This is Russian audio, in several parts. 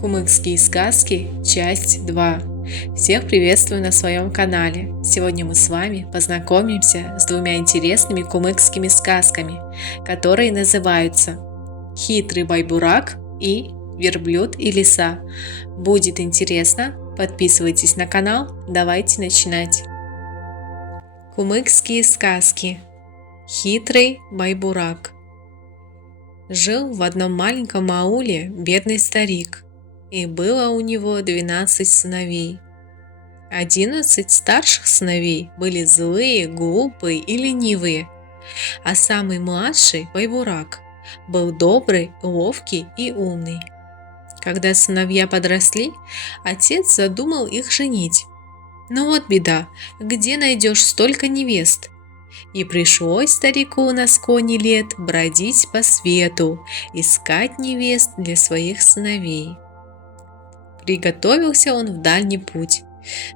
Кумыкские сказки, часть 2. Всех приветствую на своем канале. Сегодня мы с вами познакомимся с двумя интересными кумыкскими сказками, которые называются «Хитрый байбурак» и «Верблюд и лиса». Будет интересно? Подписывайтесь на канал, давайте начинать. Кумыкские сказки. Хитрый байбурак. Жил в одном маленьком ауле бедный старик, и было у него 12 сыновей. 11 старших сыновей были злые, глупые и ленивые, а самый младший, байбурак, был добрый, ловкий и умный. Когда сыновья подросли, отец задумал их женить. Но вот беда, где найдешь столько невест? И пришлось старику на склоне лет бродить по свету, искать невест для своих сыновей. Приготовился он в дальний путь.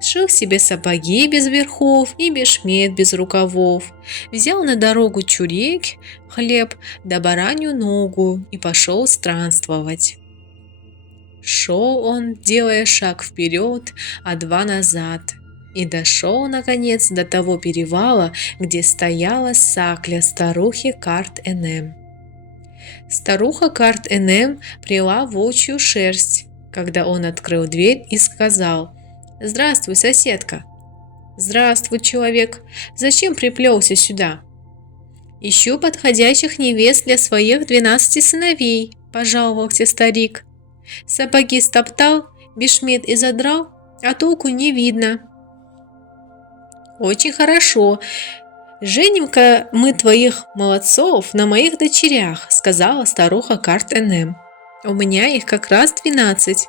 Сшил себе сапоги без верхов и бешмет без рукавов. Взял на дорогу чурек, хлеб да баранью ногу и пошел странствовать. Шел он, делая шаг вперед, а два назад, и дошел, наконец, до того перевала, где стояла сакля старухи Карт-Энем. Старуха Карт-Энем прила волчью шерсть, когда он открыл дверь и сказал: «Здравствуй, соседка». «Здравствуй, человек. Зачем приплелся сюда?» «Ищу подходящих невест для своих 12 сыновей», – пожаловался старик. «Сапоги стоптал, бешмет изодрал, а толку не видно». «Очень хорошо. Женим-ка мы твоих молодцов на моих дочерях», – сказала старуха Карт-Энем. «У меня их как раз 12.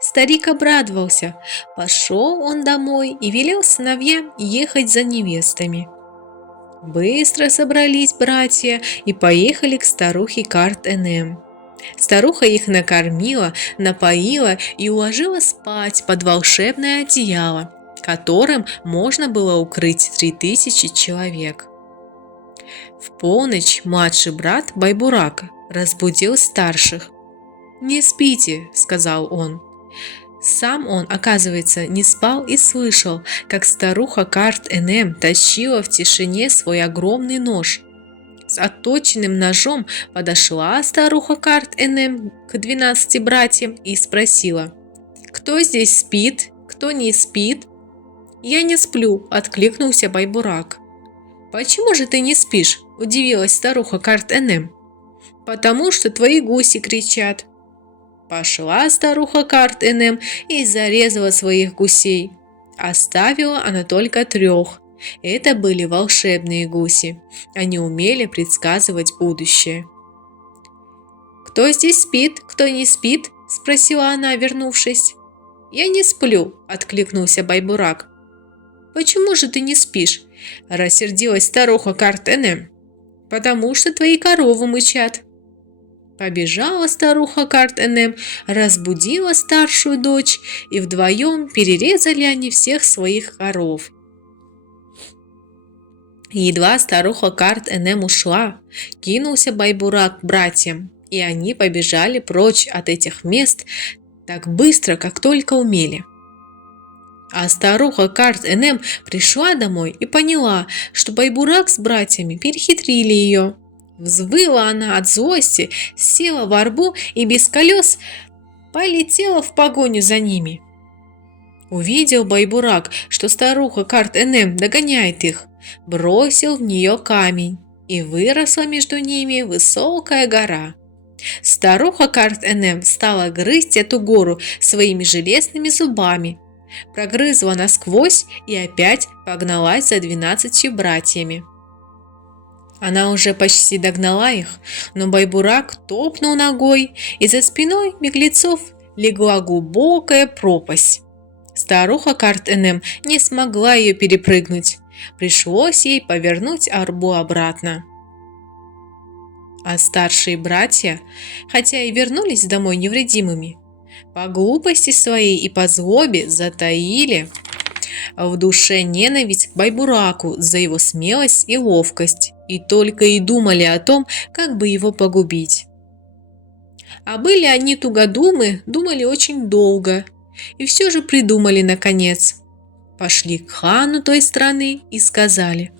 Старик обрадовался. Пошел он домой и велел сыновьям ехать за невестами. Быстро собрались братья и поехали к старухе Карт-Энем. Старуха их накормила, напоила и уложила спать под волшебное одеяло, которым можно было укрыть 3000 человек. В полночь младший брат байбурака разбудил старших. «Не спите», — сказал он. Сам он, оказывается, не спал и слышал, как старуха Карт-Энем тащила в тишине свой огромный нож. С отточенным ножом подошла старуха Карт-Энем к 12 братьям и спросила: «Кто здесь спит? Кто не спит?» «Я не сплю», — откликнулся байбурак. «Почему же ты не спишь?» — удивилась старуха Карт-Энем. «Потому что твои гуси кричат». Пошла старуха Карт-Энем и зарезала своих гусей. Оставила она только 3. Это были волшебные гуси. Они умели предсказывать будущее. «Кто здесь спит, кто не спит?» – спросила она, вернувшись. «Я не сплю», – откликнулся байбурак. «Почему же ты не спишь?» – рассердилась старуха Карт-Энем. «Потому что твои коровы мычат». Побежала старуха Карт-Энем, разбудила старшую дочь, и вдвоем перерезали они всех своих коров. Едва старуха Карт-Энем ушла, кинулся байбурак к братьям, и они побежали прочь от этих мест так быстро, как только умели. А старуха Карт-Энем пришла домой и поняла, что байбурак с братьями перехитрили ее. Взвыла она от злости, села в арбу и без колес полетела в погоню за ними. Увидел байбурак, что старуха Карт-Энем догоняет их, бросил в нее камень, и выросла между ними высокая гора. Старуха Карт-Энем стала грызть эту гору своими железными зубами, прогрызла насквозь и опять погналась за 12 братьями. Она уже почти догнала их, но байбурак топнул ногой, и за спиной беглецов легла глубокая пропасть. Старуха Карт-Энем не смогла ее перепрыгнуть. Пришлось ей повернуть арбу обратно. А старшие братья, хотя и вернулись домой невредимыми, по глупости своей и по злобе затаили в душе ненависть к байбураку за его смелость и ловкость, и только и думали о том, как бы его погубить. А были они тугодумы, думали очень долго. И все же придумали наконец. Пошли к хану той страны и сказали: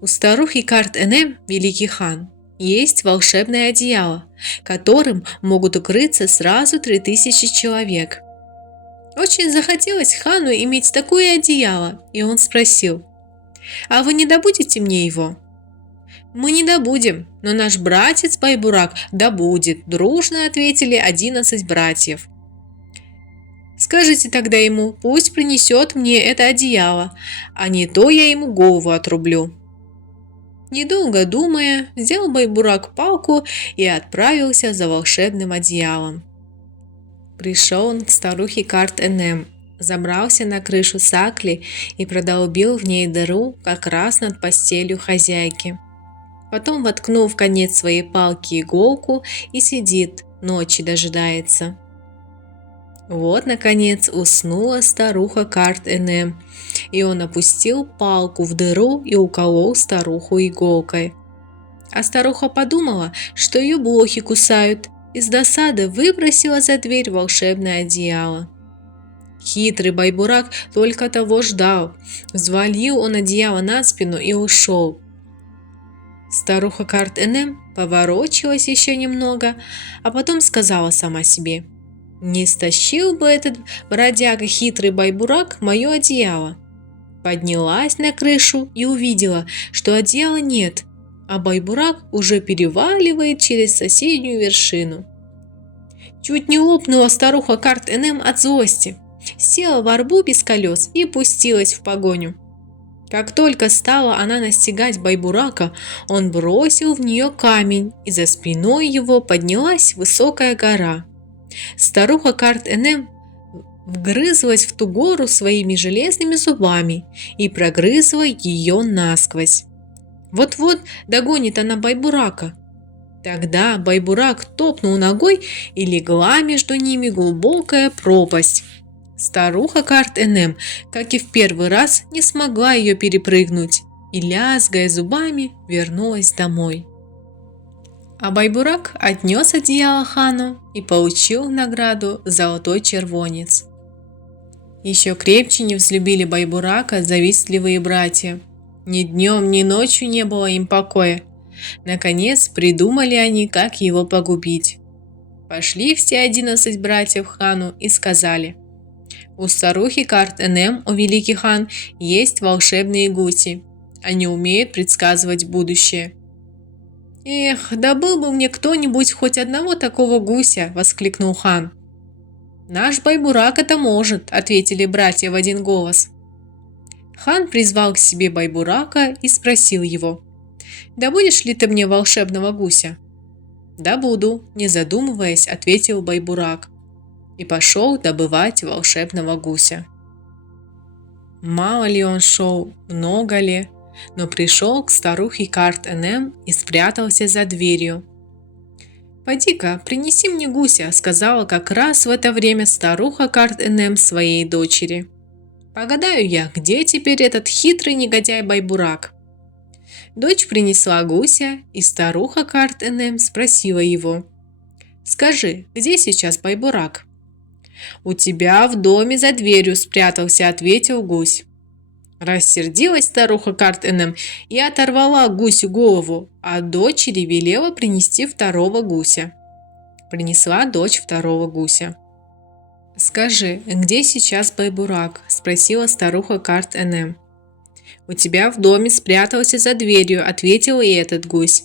у старухи Карт-Энем, великий хан, есть волшебное одеяло, которым могут укрыться сразу 3000 человек. Очень захотелось хану иметь такое одеяло, и он спросил: «А вы не добудете мне его?» «Мы не добудем, но наш братец Байбурак добудет», – дружно ответили 11 братьев. «Скажите тогда ему, пусть принесет мне это одеяло, а не то я ему голову отрублю». Недолго думая, взял Байбурак палку и отправился за волшебным одеялом. Пришел он к старухе Карт-Энем, забрался на крышу сакли и продолбил в ней дыру как раз над постелью хозяйки. Потом воткнул в конец своей палки иголку и сидит, ночи дожидается. Вот, наконец, уснула старуха Карт-Энем, и он опустил палку в дыру и уколол старуху иголкой. А старуха подумала, что ее блохи кусают, и с досады выбросила за дверь волшебное одеяло. Хитрый Байбурак только того ждал. Взвалил он одеяло на спину и ушел. Старуха Карт-Энем поворочилась еще немного, а потом сказала сама себе: «Не стащил бы этот бродяга хитрый Байбурак мое одеяло». Поднялась на крышу и увидела, что одеяла нет, а Байбурак уже переваливает через соседнюю вершину. Чуть не лопнула старуха Карт-Энем от злости, села в арбу без колес и пустилась в погоню. Как только стала она настигать Байбурака, он бросил в нее камень, и за спиной его поднялась высокая гора. Старуха Карт-Энем вгрызлась в ту гору своими железными зубами и прогрызла ее насквозь. Вот-вот догонит она Байбурака. Тогда Байбурак топнул ногой, и легла между ними глубокая пропасть. Старуха Карт-Энем, как и в первый раз, не смогла ее перепрыгнуть и, лязгая зубами, вернулась домой. А Байбурак отнес одеяло хану и получил в награду золотой червонец. Еще крепче не взлюбили Байбурака завистливые братья. Ни днем, ни ночью не было им покоя. Наконец придумали они, как его погубить. Пошли все 11 братьев к хану и сказали: «У старухи Карт-Энем, о великий хан, есть волшебные гуси. Они умеют предсказывать будущее». «Эх, да был бы мне кто-нибудь хоть одного такого гуся!» – воскликнул хан. «Наш Байбурак это может», – ответили братья в один голос. Хан призвал к себе Байбурака и спросил его: «Да будешь ли ты мне волшебного гуся?» «Да буду», – не задумываясь, ответил Байбурак и пошел добывать волшебного гуся. Мало ли он шел, много ли, но пришел к старухе Карт-Энем и спрятался за дверью. «Поди-ка, принеси мне гуся», – сказала как раз в это время старуха Карт-Энем своей дочери. «Погадаю я, где теперь этот хитрый негодяй Байбурак?» Дочь принесла гуся, и старуха Карт-Энем спросила его: «Скажи, где сейчас Байбурак?» «У тебя в доме за дверью спрятался», – ответил гусь. Рассердилась старуха Карт-Энем и оторвала гусю голову, а дочери велела принести второго гуся. Принесла дочь второго гуся. «Скажи, где сейчас Байбурак?» – спросила старуха Карт-Энем. «У тебя в доме спрятался за дверью», – ответил и этот гусь.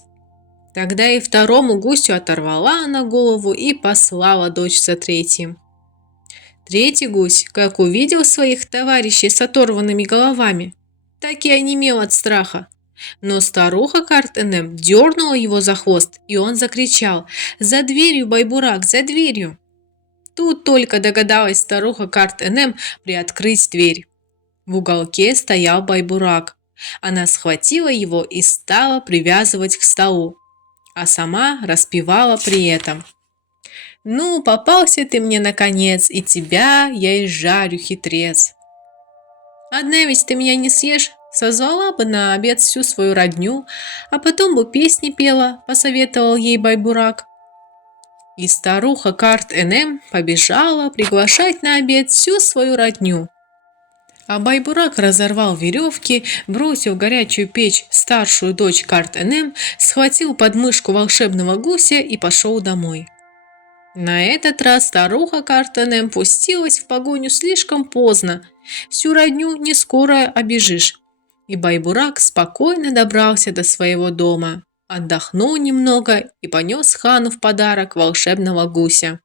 Тогда и второму гусю оторвала она голову и послала дочь за третьим. Третий гусь, как увидел своих товарищей с оторванными головами, так и онемел от страха. Но старуха Карт-Энем дернула его за хвост, и он закричал: «За дверью, Байбурак, за дверью!» Тут только догадалась старуха Карт-Энем приоткрыть дверь. В уголке стоял Байбурак. Она схватила его и стала привязывать к столу, а сама распевала при этом: «Ну, попался ты мне наконец, и тебя я изжарю, хитрец. Одна ведь ты меня не съешь, созвала бы на обед всю свою родню, а потом бы песни пела», – посоветовал ей Байбурак. И старуха Карт-Энем побежала приглашать на обед всю свою родню. А Байбурак разорвал веревки, бросил в горячую печь старшую дочь Карт-Энем, схватил подмышку волшебного гуся и пошел домой. На этот раз старуха Карт-Энем пустилась в погоню слишком поздно. Всю родню не скоро обежишь. И Байбурак спокойно добрался до своего дома, отдохнул немного и понес хану в подарок волшебного гуся.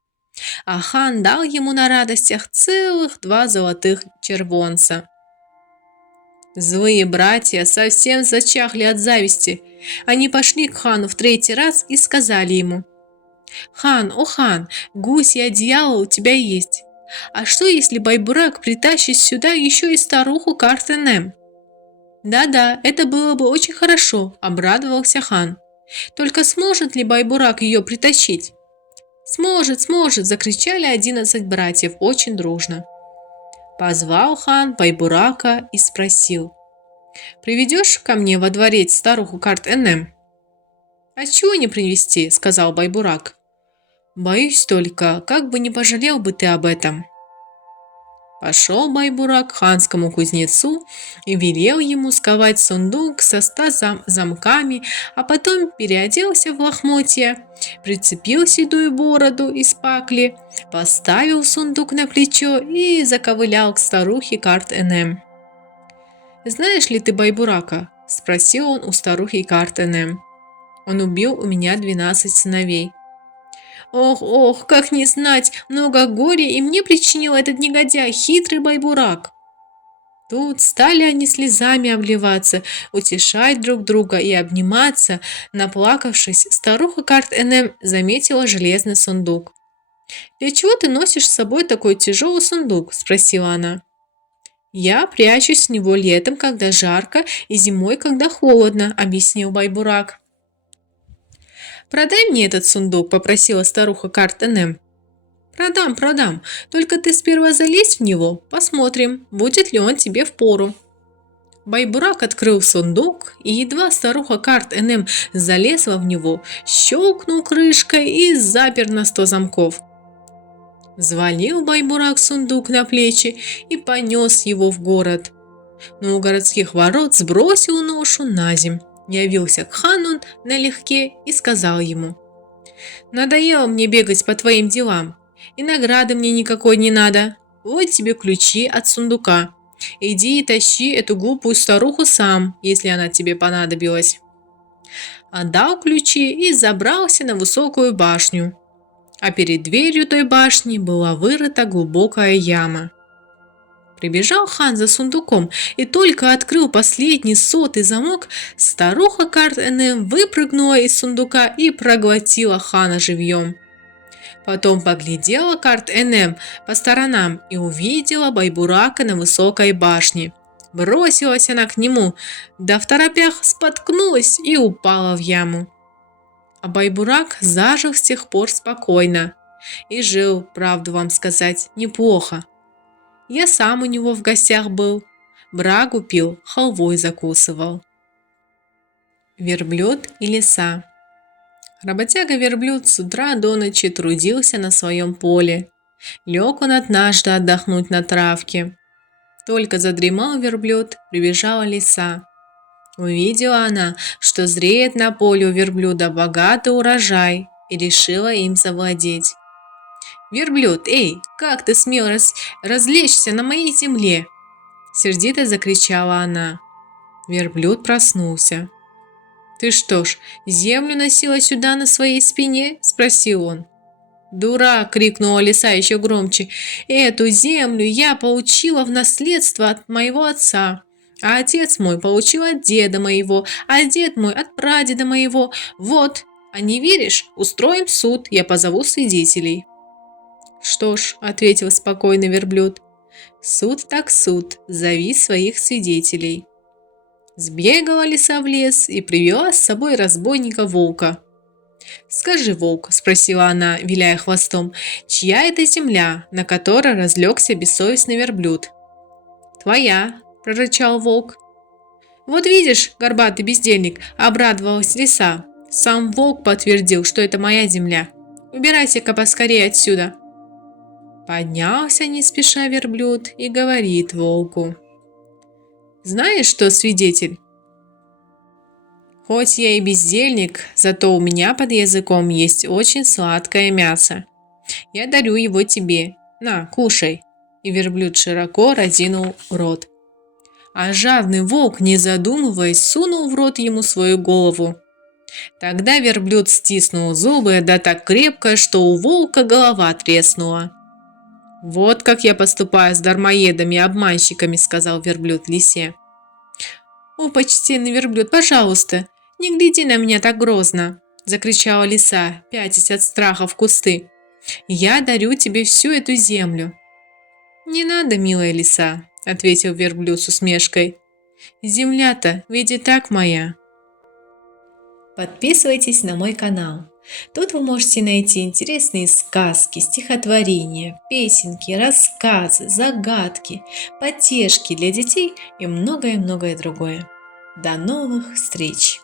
А хан дал ему на радостях целых 2 золотых червонца. Злые братья совсем зачахли от зависти. Они пошли к хану в 3-й раз и сказали ему: «Хан, о хан, гусь и одеяло у тебя есть. А что, если Байбурак притащит сюда еще и старуху Карт-Энем?» «Да-да, это было бы очень хорошо», – обрадовался хан. «Только сможет ли Байбурак ее притащить?» «Сможет, сможет!» – закричали 11 братьев очень дружно. Позвал хан Байбурака и спросил: «Приведешь ко мне во дворец старуху Карт-Энем?» «А чего не привести?» – сказал Байбурак. «Боюсь только, как бы не пожалел бы ты об этом». Пошел Байбурак к ханскому кузнецу и велел ему сковать сундук со 100 замками, а потом переоделся в лохмотья, прицепил седую бороду из пакли, поставил сундук на плечо и заковылял к старухе Карт-Энем. «Знаешь ли ты Байбурака?» – спросил он у старухи Карт-Энем. «Он убил у меня 12 сыновей». «Ох, ох, как не знать, много горя и мне причинил этот негодяй, хитрый Байбурак». Тут стали они слезами обливаться, утешать друг друга и обниматься. Наплакавшись, старуха Карт-Энем заметила железный сундук. «Для чего ты носишь с собой такой тяжелый сундук?» – спросила она. «Я прячусь в него летом, когда жарко, и зимой, когда холодно», – объяснил Байбурак. «Продай мне этот сундук», – попросила старуха Карт-Энем. «Продам, продам. Только ты сперва залезь в него, посмотрим, будет ли он тебе впору». Байбурак открыл сундук, и едва старуха Карт-Энем залезла в него, щелкнул крышкой и запер на 100 замков. Взвалил Байбурак сундук на плечи и понес его в город. Но у городских ворот сбросил ношу на земь. Явился к хану налегке и сказал ему: «Надоело мне бегать по твоим делам, и награды мне никакой не надо. Вот тебе ключи от сундука. Иди и тащи эту глупую старуху сам, если она тебе понадобилась». Отдал ключи и забрался на высокую башню. А перед дверью той башни была вырыта глубокая яма. Прибежал хан за сундуком и только открыл последний 100-й замок, старуха Карт-Энем выпрыгнула из сундука и проглотила хана живьем. Потом поглядела Карт-Энем по сторонам и увидела Байбурака на высокой башне. Бросилась она к нему, да второпях споткнулась и упала в яму. А Байбурак зажил с тех пор спокойно и жил, правду вам сказать, неплохо. Я сам у него в гостях был, брагу пил, халвой закусывал. Верблюд и лиса. Работяга-верблюд с утра до ночи трудился на своем поле. Лег он однажды отдохнуть на травке. Только задремал верблюд, прибежала лиса. Увидела она, что зреет на поле у верблюда богатый урожай, и решила им завладеть. «Верблюд, эй, как ты смел развлечься на моей земле?» Сердито закричала она. Верблюд проснулся. «Ты что ж, землю носила сюда на своей спине?» – спросил он. «Дурак!» – крикнула лиса еще громче. «Эту землю я получила в наследство от моего отца, а отец мой получил от деда моего, а дед мой от прадеда моего. Вот, а не веришь? Устроим суд, я позову свидетелей». «Что ж», – ответил спокойно верблюд, – «суд так суд, зови своих свидетелей». Сбегала лиса в лес и привела с собой разбойника-волка. «Скажи, волк», – спросила она, виляя хвостом, – «чья это земля, на которой разлегся бессовестный верблюд?» «Твоя», – прорычал волк. «Вот видишь, горбатый бездельник», – обрадовалась лиса. «Сам волк подтвердил, что это моя земля». Убирайся-ка поскорее отсюда. Поднялся не спеша верблюд и говорит волку. Знаешь что, свидетель? Хоть я и бездельник, зато у меня под языком есть очень сладкое мясо. Я дарю его тебе. На, кушай. И верблюд широко разинул рот. А жадный волк, не задумываясь, сунул в рот ему свою голову. Тогда верблюд стиснул зубы, да так крепко, что у волка голова треснула. «Вот как я поступаю с дармоедами и обманщиками», — сказал верблюд лисе. «О, почтенный верблюд, пожалуйста, не гляди на меня так грозно», — закричала лиса, пятясь от страха в кусты. «Я дарю тебе всю эту землю». «Не надо, милая лиса», — ответил верблюд с усмешкой. «Земля-то ведь и так моя». Подписывайтесь на мой канал. Тут вы можете найти интересные сказки, стихотворения, песенки, рассказы, загадки, потешки для детей и многое-многое другое. До новых встреч!